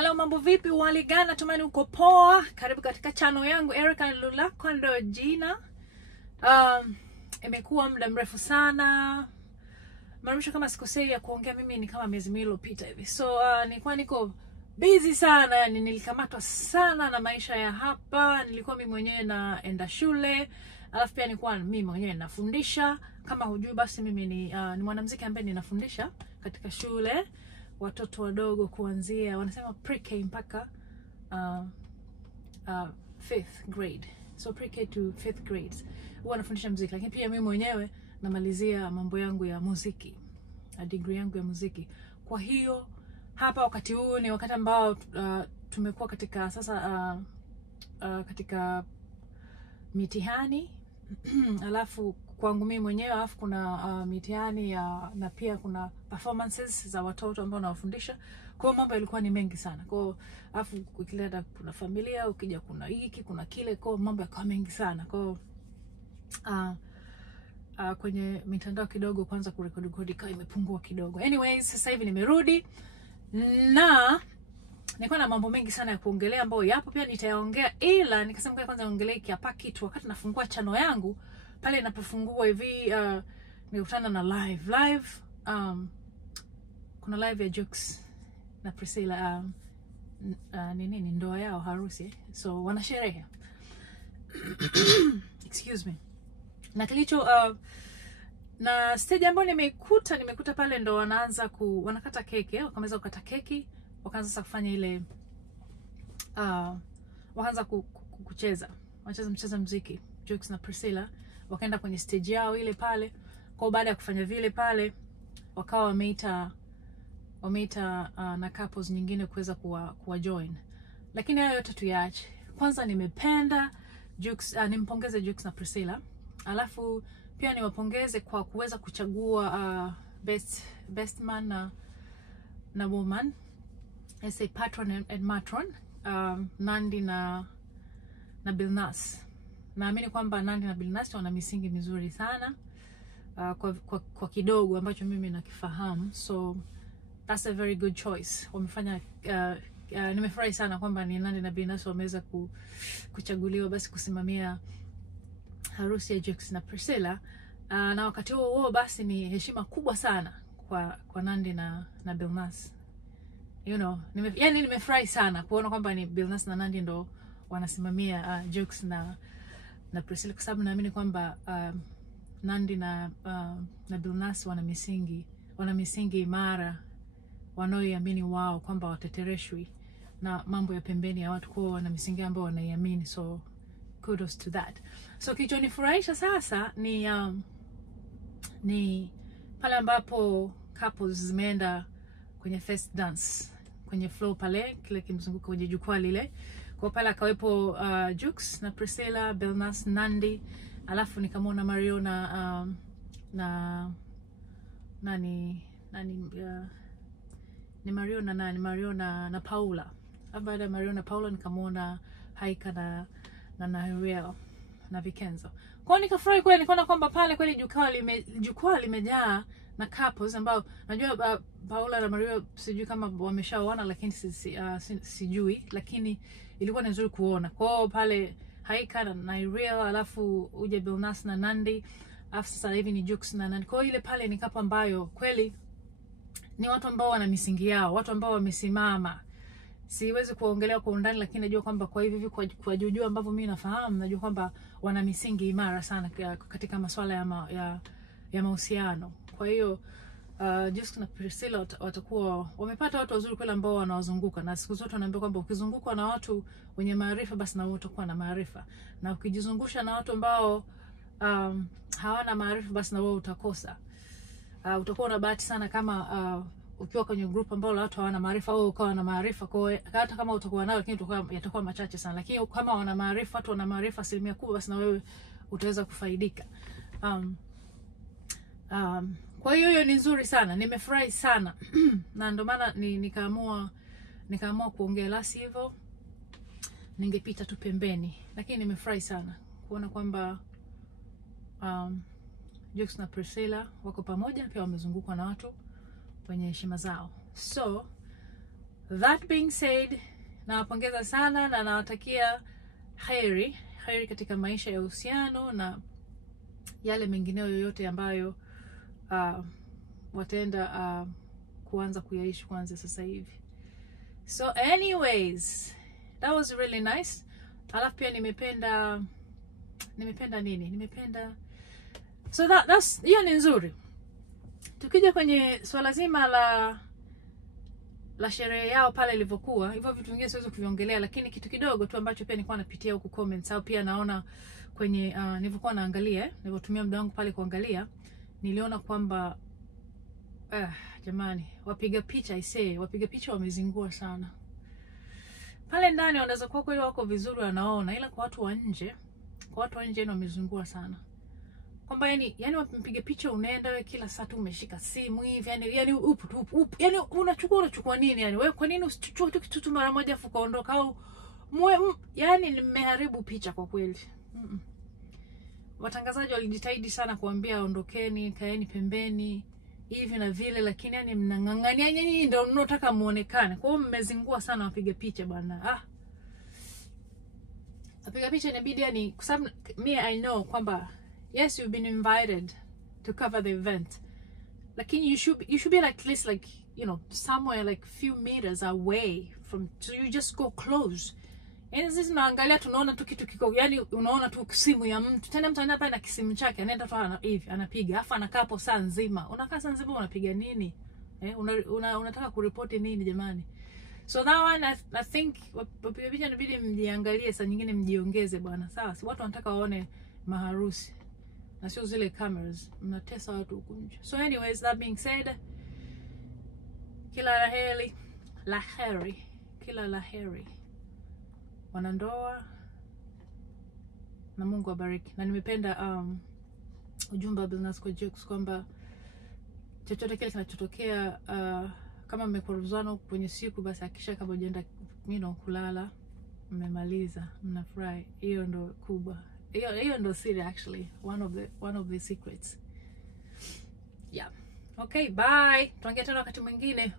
Hello, mambo vipi, wali gani? Natumani uko poa. Karibu katika channel yangu Erica Lulako ndo jina. Imekuwa muda mrefu sana. Mwisho kama sikosei ya kuongea mimi ni kama miezi miwili iliyopita hivi. So nilikuwa niko busy sana, yani nilikamatwa sana na maisha ya hapa. Nilikuwa mimi mwenyewe naenda shule, alafu pia nilikuwa mimi mwenyewe nafundisha. Kama hujui basi mimi ni mwanamuziki ambaye ninafundisha katika shule watoto wadogo kuanzia wanasema pre-K mpaka 5th grade. So pre-K to 5th grades. Huwa nafundisha muziki, lakini pia mimi mwenyewe namalizia mambo yangu ya muziki, degree yangu ya muziki. Kwa hiyo hapa wakati huu ni wakati ambao tumekuwa katika sasa katika mitihani alafu kwangu mimi mwenyewe, alafu kuna mitihani na pia kuna performances za watoto ambao nawafundisha. Kwa hiyo mambo yalikuwa ni mengi sana. Kwa hiyo alafu ukileta kuna familia, ukija kuna hiki, kuna kile, kwa hiyo mambo yakawa mengi sana. Kwa hiyo kwenye mitandao kidogo kwanza kurekodi kama imepungua kidogo. Anyways, sasa hivi nimerudi na nilikuwa na mambo mengi sana ya kuongelea ambayo yapo pia nitayaongea, ila nikasema kwa kwanza ongelee hapa kitu wakati nafungua channel yangu. Pale ninapofungua hivi nikutana na live kuna live ya Jux na Priscilla nini ndoa yao, harusi. So wanasherehe excuse me. Na kilicho na stage ambayo nimekuta pale ndo wanakata keki, wakamaliza kukata keki, wakaanza sasa kufanya ile wakaanza kucheza mcheza muziki. Jux na Priscilla wakaenda kwenye stage yao ile pale. Kwa baada ya kufanya vile pale wakawa wameita na couples nyingine kuweza kuwa join. Lakini hayo yote tuyaache. Kwanza nimependa Jux, nimpongeze Jux na Priscilla. Alafu pia niwapongeze kwa kuweza kuchagua best man na woman, as a patron and matron, Nandi na Billnass. Naamini kwamba Nandi na Billnass wana misingi mizuri sana kwa kidogo ambacho mimi nakifahamu. So that's a very good choice. Wamefanya nimefurahi sana kwamba ni Nandi na Billnass wameweza kuchaguliwa basi kusimamia harusi ya Jux na Priscilla. Na wakati huo basi ni heshima kubwa sana kwa Nandi na Billnass. You know, nimefurahi sana kuona kwamba ni Billnass na Nandi ndo wanasimamia Jux na Priscilla, kwa sababu naamini kwamba Nandi na Billnass wana misingi imara wanaoiamini wao, kwamba watetereshwi na mambo ya pembeni ya watu, kwa wana misingi ambao wanaiamini. So kudos to that. So kilichonifurahisha sasa ni pale ambapo couples zimeenda kwenye first dance kwenye floor pale, kile kimzunguko kwenye jukwaa lile. Kwa pale akawepo Jux na Priscilla, Billnass, Nandi, alafu nikamwona Mario na Mario na Paula. Baada ya Mario na Paula nikamwona Haika na Nahiriel na Vikenzo. Kwa hiyo nikafurahi kweli, nikaona kwamba pale kweli jukwaa limejaa na couples ambao najua Paula na Mario sijui kama wameshaoana, lakini sijui, lakini ilikuwa ni nzuri kuona. Kwa hiyo pale Haika na Nahiriel, alafu uje Billnass na Nandi, alafu sasa hivi ni Jux na Nandi. Kwa hiyo ile pale ni kapo ambayo kweli ni watu ambao wana misingi yao, watu ambao wamesimama. Siwezi kuongelea kwa undani, lakini najua kwamba kwa hivi kwa juu ambavyo mimi nafahamu, najua kwamba wana misingi imara sana katika masuala ya mahusiano. Kwa hiyo Jux na Priscilla watakuwa wamepata watu wazuri kweli ambao wanawazunguka, na siku zote naambia kwamba ukizungukwa na watu wenye maarifa basi na wewe utakuwa na maarifa, na ukijizungusha na watu ambao hawana maarifa basi na wewe utakosa. Utakuwa na bahati sana kama ukiwa kwenye group ambao watu hawana maarifa au ukawa na maarifa. Kwa hata kama utakuwa nao, lakini yatakuwa machache sana. Lakini kama wana maarifa, watu wana maarifa asilimia kubwa, basi na wewe utaweza kufaidika. Kwa hiyo ni nzuri sana, nimefurahi sana na ndio maana nikaamua kuongea, la sivyo ningepita tu pembeni. Lakini nimefurahi sana kuona kwamba Jux na Priscilla wako pamoja, pia wamezungukwa na watu wenye heshima zao. So That being said, nawapongeza sana na nawatakia heri katika maisha ya uhusiano na yale mengineo yoyote ambayo wataenda kuanza kuyaishi kuanza sasa hivi. So anyways, that was really nice. Alafu pia nimependa nini? So that's hiyo ni nzuri. Tukija kwenye swala zima la sherehe yao pale ilivyokuwa, hivyo vitu vingine siwezi kuviongelea, lakini kitu kidogo tu ambacho pia nilikuwa napitia huko comments au pia naona kwenye nilivyokuwa naangalia, nilivyotumia muda wangu pale kuangalia, niliona kwamba jamani, wapiga picha wamezingua sana. Pale ndani wanaweza kuwa kweli wako vizuri wanaona, ila kwa watu wa nje wamezingua sana. Kwamba yani wapiga picha unaenda wewe kila saa tu umeshika simu hivi, yani upo yani unachukua nini yani? Wewe kwa nini usichukue tu kitu mara moja afu kaondoka au yani nimeharibu picha kwa kweli. Watangazaji walijitahidi sana kuambia ondokeni, kaeni pembeni hivi na vile, lakini yani mnangangania nyinyi ndio mnataka muonekane. Kwa hiyo mmezingua sana wapiga picha bwana. Wapiga picha inabidi yani, kwa sababu I know kwamba yes, you've been invited to cover the event, lakini you should be like at least like, you know, somewhere like few meters away from, so you just go close. Yani sisi naangalia tunaona tu kitu kiko, yani unaona tu simu ya mtu, tena mtu anaenda na kisimu chake anaenda tu hivi anapiga, afa anakaa hapo saa nzima. Unakaa saa nzima unapiga nini? Unataka kuripoti nini jamani? So that one I think wapiga picha inabidi mjiangalie, saa nyingine mjiongeze bwana. Sawa, watu wanataka waone maharusi na sio zile cameras, mnatesa watu huko nje. So anyways, that being said, kila laheri wanandoa na Mungu abariki. Na nimependa ujumbe wa Billnass kwa Jux kwamba chochote kile kinachotokea, kama mmekoruzana kwenye siku, basi hakisha kama unaenda kulala mmemaliza, mnafurahi. Hiyo ndo kubwa. Hiyo ndo siri actually, one of the secrets. Yeah. Okay, bye. Tuongee tena wakati mwingine.